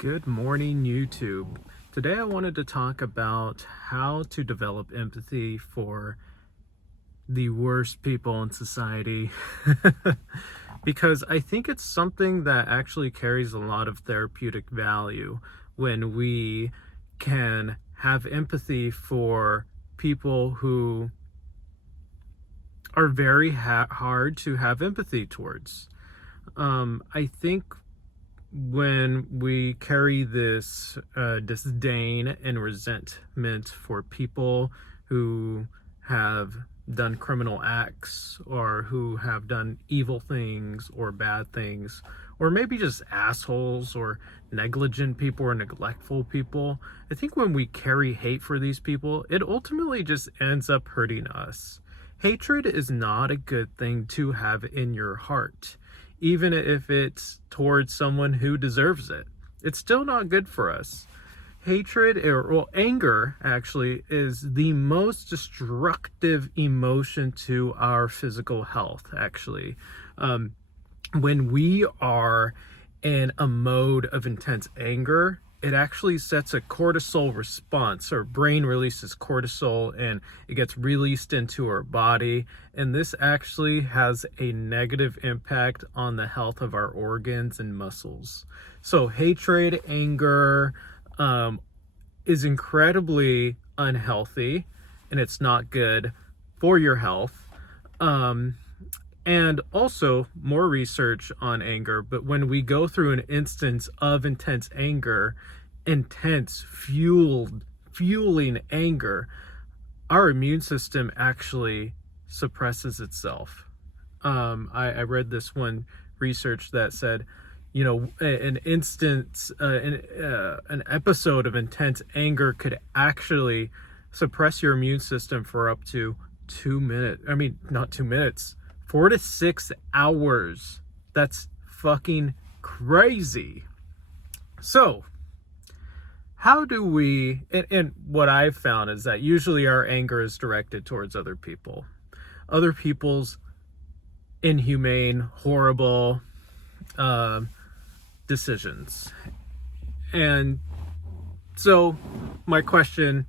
Good morning, YouTube. Today I wanted to talk about how to develop empathy for the worst people in society because I think it's something that actually carries a lot of therapeutic value when we can have empathy for people who are very hard to have empathy towards. I think when we carry this disdain and resentment for people who have done criminal acts or who have done evil things or bad things, or maybe just assholes or negligent people or neglectful people, I think when we carry hate for these people, it ultimately just ends up hurting us. Hatred is not a good thing to have in your heart, even if it's towards someone who deserves it. It's still not good for us. Hatred, or anger, actually, is the most destructive emotion to our physical health, actually. When we are in a mode of intense anger, it actually sets a cortisol response. Our brain releases cortisol and it gets released into our body. And this actually has a negative impact on the health of our organs and muscles. So hatred, anger, is incredibly unhealthy, and it's not good for your health. And also more research on anger, but when we go through an instance of intense anger, fueling anger, our immune system actually suppresses itself. I read this one research that said, an episode of intense anger could actually suppress your immune system for up to 2 minutes. I mean, not 2 minutes, 4 to 6 hours. That's fucking crazy. So, how do we, and what I've found is that usually our anger is directed towards other people. Other people's inhumane, horrible decisions. And so my question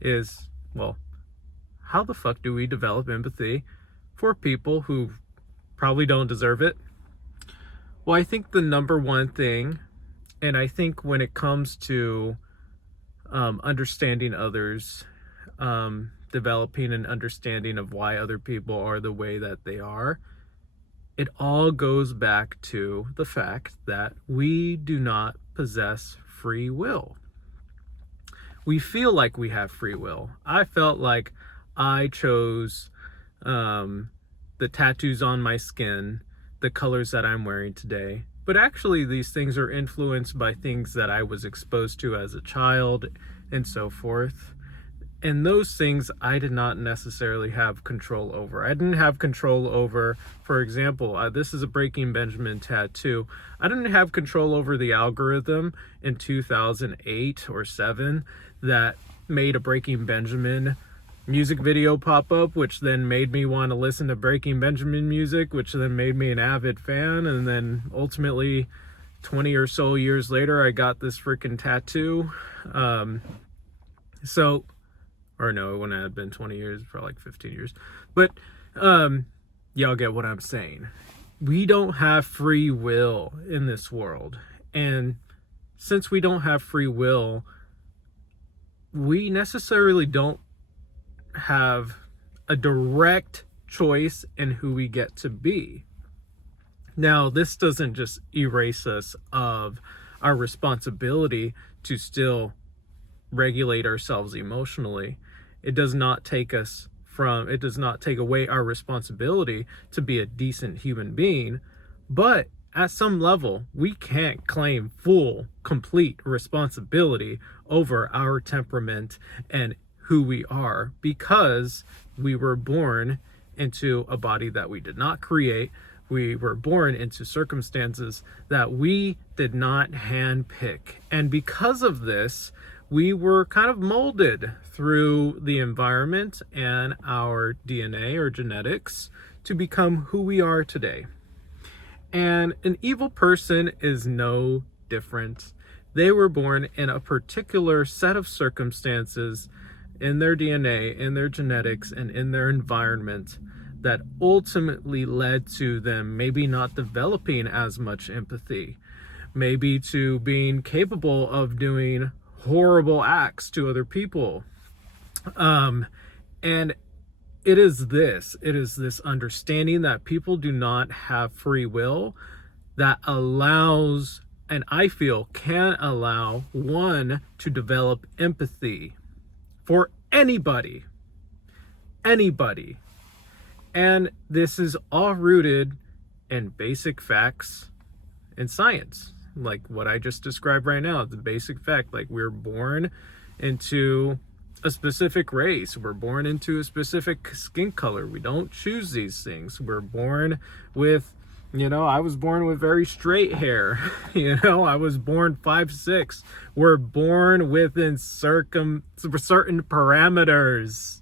is, well, how the fuck do we develop empathy for people who probably don't deserve it? Well, I think the number one thing, and I think when it comes to understanding others, developing an understanding of why other people are the way that they are, it all goes back to the fact that we do not possess free will. We feel like we have free will. I felt like I chose the tattoos on my skin, the colors that I'm wearing today. But actually, these things are influenced by things that I was exposed to as a child and so forth. And those things I did not necessarily have control over. I didn't have control over, for example, this is a Breaking Benjamin tattoo. I didn't have control over the algorithm in 2008 or 7 that made a Breaking Benjamin music video pop up, which then made me want to listen to Breaking Benjamin music, which then made me an avid fan. And then ultimately 20 or so years later, I got this freaking tattoo. Or no, it wouldn't have been 20 years, probably like 15 years. But y'all get what I'm saying. We don't have free will in this world. And since we don't have free will, we necessarily don't have a direct choice in who we get to be. Now, this doesn't just erase us of our responsibility to still regulate ourselves emotionally. It does not take away our responsibility to be a decent human being, but at some level, we can't claim full, complete responsibility over our temperament and who we are, because we were born into a body that we did not create. We were born into circumstances that we did not handpick. And because of this, we were kind of molded through the environment and our DNA or genetics to become who we are today. And an evil person is no different. They were born in a particular set of circumstances in their DNA, in their genetics, and in their environment that ultimately led to them maybe not developing as much empathy, maybe to being capable of doing horrible acts to other people. And it is this understanding that people do not have free will that allows, and I feel can allow, one to develop empathy for anybody. And this is all rooted in basic facts and science, like what I just described right now. The basic fact, like we're born into a specific race, we're born into a specific skin color. We don't choose these things. We're born with, I was born with very straight hair. I was born 5'6". We're born within certain parameters.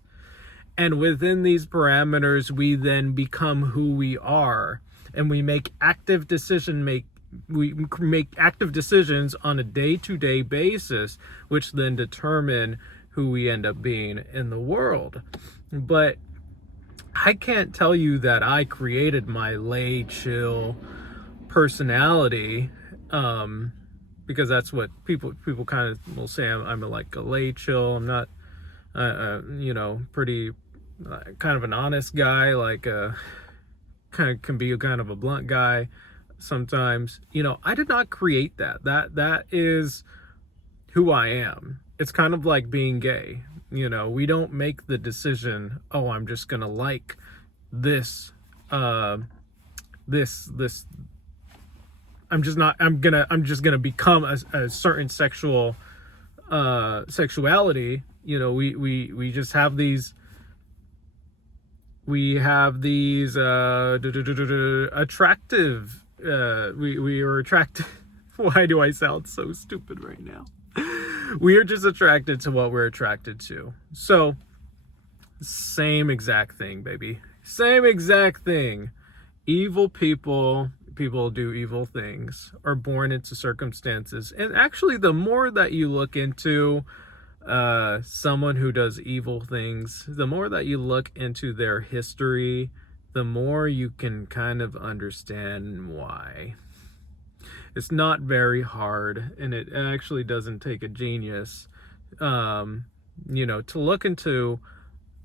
And within these parameters, we then become who we are. And we make active decisions on a day-to-day basis, which then determine who we end up being in the world. But I can't tell you that I created my lay, chill personality, because that's what people kind of will say. I'm like a lay, chill. I'm not, pretty kind of an honest guy. Like kind of can be kind of a blunt guy sometimes. I did not create that. That is who I am. It's kind of like being gay. We don't make the decision, oh, I'm just gonna like this I'm just gonna become a certain sexuality. We just have these attractive we are attracted. Why do I sound so stupid right now? We are just attracted to what we're attracted to. So, same exact thing, baby. Same exact thing. Evil people do evil things, are born into circumstances. And actually, the more that you look into someone who does evil things, the more that you look into their history, the more you can kind of understand why. It's not very hard, and it actually doesn't take a genius, to look into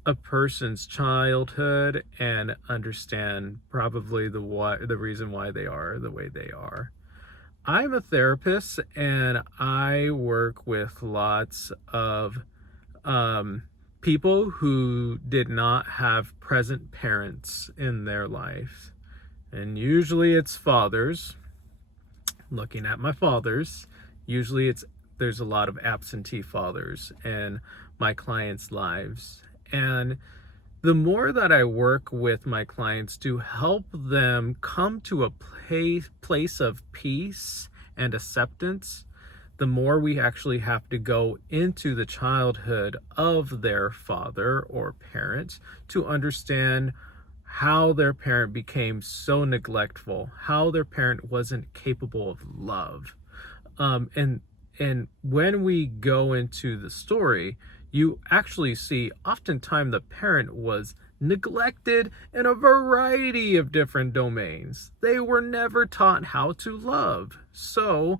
a person's childhood and understand probably the reason why they are the way they are. I'm a therapist, and I work with lots of people who did not have present parents in their life, and usually it's fathers. Looking at my fathers, usually there's a lot of absentee fathers in my clients' lives. And the more that I work with my clients to help them come to a place of peace and acceptance, the more we actually have to go into the childhood of their father or parent to understand how their parent became so neglectful, how their parent wasn't capable of love. And when we go into the story, you actually see oftentimes the parent was neglected in a variety of different domains. They were never taught how to love. So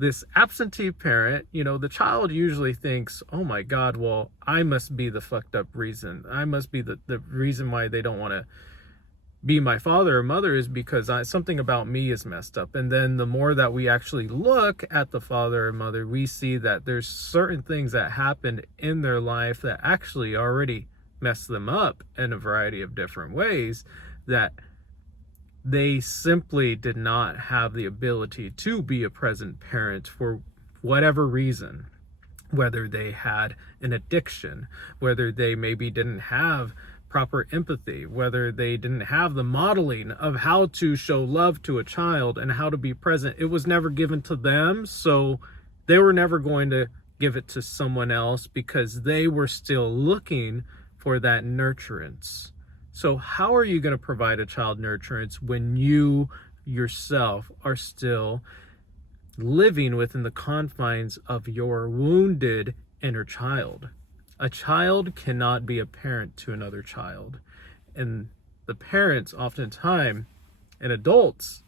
this absentee parent, the child usually thinks, oh my God, well, I must be the fucked up reason. I must be the reason why they don't want to be my father or mother is because something about me is messed up. And then the more that we actually look at the father or mother, we see that there's certain things that happened in their life that actually already messed them up in a variety of different ways, that they simply did not have the ability to be a present parent for whatever reason. Whether they had an addiction, whether they maybe didn't have proper empathy, whether they didn't have the modeling of how to show love to a child and how to be present. It was never given to them, so they were never going to give it to someone else because they were still looking for that nurturance. So how are you going to provide a child nurturance when you yourself are still living within the confines of your wounded inner child. A child cannot be a parent to another child. And the parents oftentimes, and adults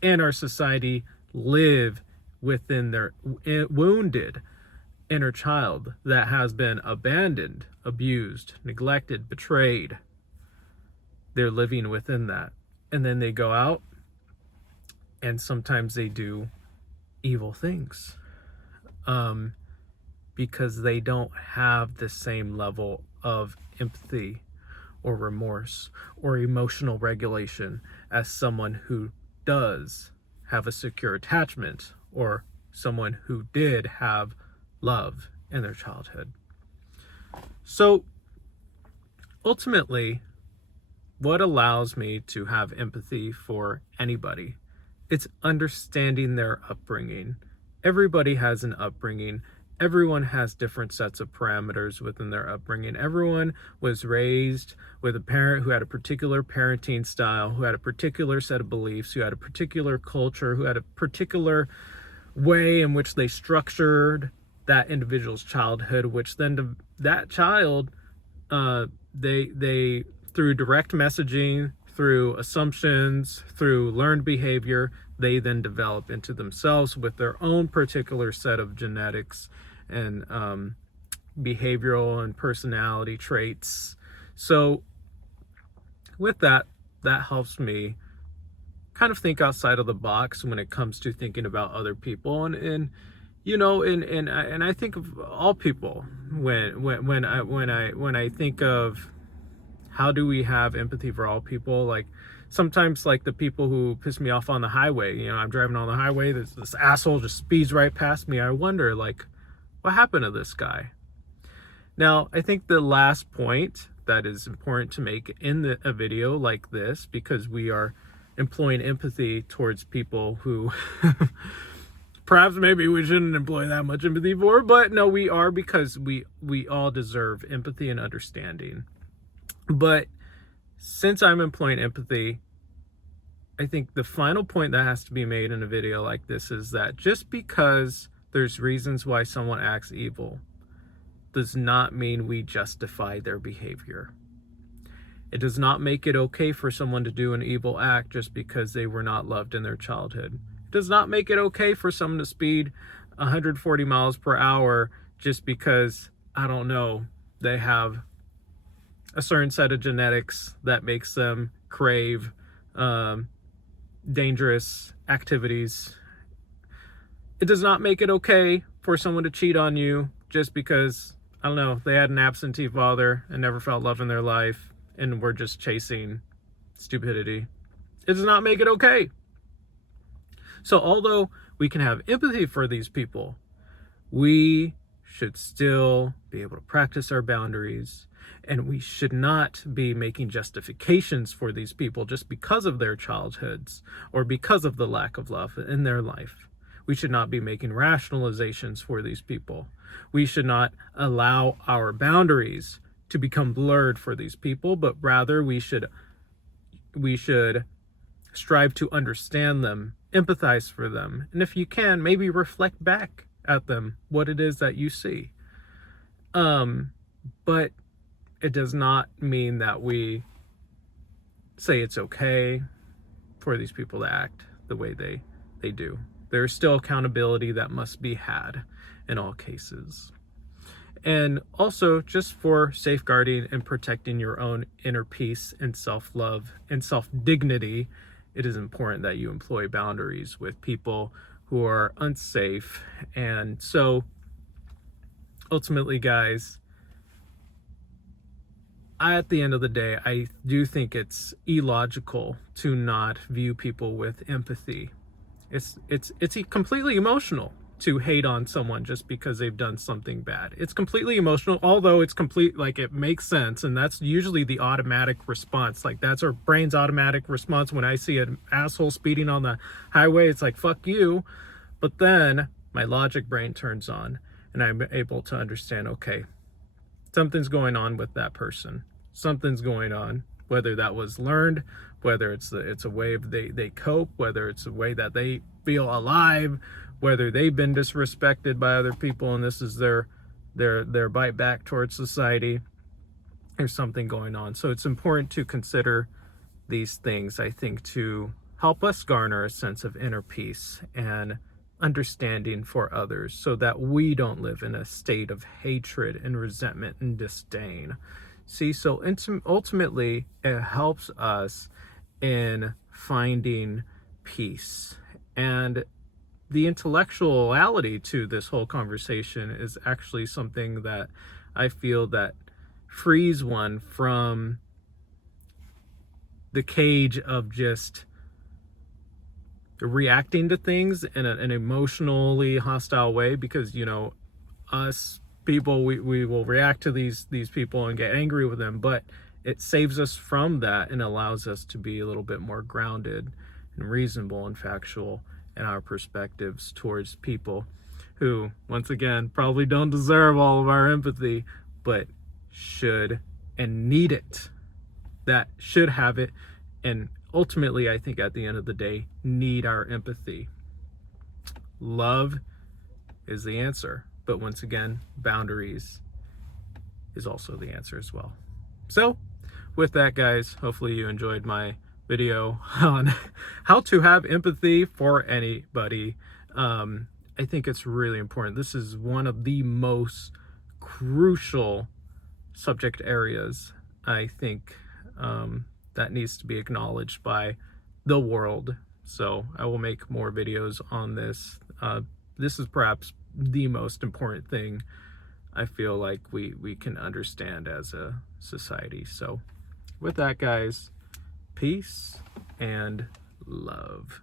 in our society, live within their wounded inner child that has been abandoned, abused, neglected, betrayed. They're living within that. And then they go out and sometimes they do evil things because they don't have the same level of empathy or remorse or emotional regulation as someone who does have a secure attachment or someone who did have love in their childhood. So ultimately, what allows me to have empathy for anybody? It's understanding their upbringing. Everybody has an upbringing. Everyone has different sets of parameters within their upbringing. Everyone was raised with a parent who had a particular parenting style, who had a particular set of beliefs, who had a particular culture, who had a particular way in which they structured that individual's childhood, which then that child, they through direct messaging, through assumptions, through learned behavior, they then develop into themselves with their own particular set of genetics and behavioral and personality traits. So with that helps me kind of think outside of the box when it comes to thinking about other people, and you know, and I think of all people when I think of how do we have empathy for all people. Like sometimes, like the people who piss me off on the highway, you know, I'm driving on the highway, this asshole just speeds right past me. I wonder, like, what happened to this guy? Now, I think the last point that is important to make in a video like this, because we are employing empathy towards people who perhaps maybe we shouldn't employ that much empathy for, but no, we are, because we all deserve empathy and understanding. But since I'm employing empathy, I think the final point that has to be made in a video like this is that just because there's reasons why someone acts evil does not mean we justify their behavior. It does not make it okay for someone to do an evil act just because they were not loved in their childhood. It does not make it okay for someone to speed 140 miles per hour just because, I don't know, they have a certain set of genetics that makes them crave dangerous activities. It does not make it okay for someone to cheat on you just because, I don't know, they had an absentee father and never felt love in their life and were just chasing stupidity. It does not make it okay. So although we can have empathy for these people, we should still be able to practice our boundaries, and we should not be making justifications for these people just because of their childhoods or because of the lack of love in their life. We should not be making rationalizations for these people. We should not allow our boundaries to become blurred for these people, but rather we should strive to understand them, empathize for them, and if you can, maybe reflect back at them what it is that you see. But it does not mean that we say it's okay for these people to act the way they do. There's still accountability that must be had in all cases. And also, just for safeguarding and protecting your own inner peace and self-love and self-dignity, it is important that you employ boundaries with people who are unsafe. And so, ultimately, guys, at the end of the day, I do think it's illogical to not view people with empathy. It's completely emotional to hate on someone just because they've done something bad. It's completely emotional, although it's like it makes sense, and that's usually the automatic response. Like that's our brain's automatic response when I see an asshole speeding on the highway. It's like, fuck you. But then my logic brain turns on and I'm able to understand, okay, something's going on with that person. Something's going on, whether that was learned, whether it's a way of they cope, whether it's a way that they feel alive, whether they've been disrespected by other people and this is their bite back towards society. There's something going on. So it's important to consider these things, I think, to help us garner a sense of inner peace and understanding for others, so that we don't live in a state of hatred and resentment and disdain. See, so ultimately it helps us in finding peace. And the intellectuality to this whole conversation is actually something that I feel that frees one from the cage of just reacting to things in an emotionally hostile way, because, you know, us people, we will react to these people and get angry with them, but it saves us from that and allows us to be a little bit more grounded and reasonable and factual in our perspectives towards people who, once again, probably don't deserve all of our empathy, but should and need it. That should have it, and ultimately, I think at the end of the day, need our empathy. Love is the answer, but once again, boundaries is also the answer as well. So with that, guys, hopefully you enjoyed my video on how to have empathy for anybody. I think it's really important. This is one of the most crucial subject areas, I think, that needs to be acknowledged by the world. So I will make more videos on this. This is perhaps the most important thing I feel like we can understand as a society. So with that, guys, peace and love.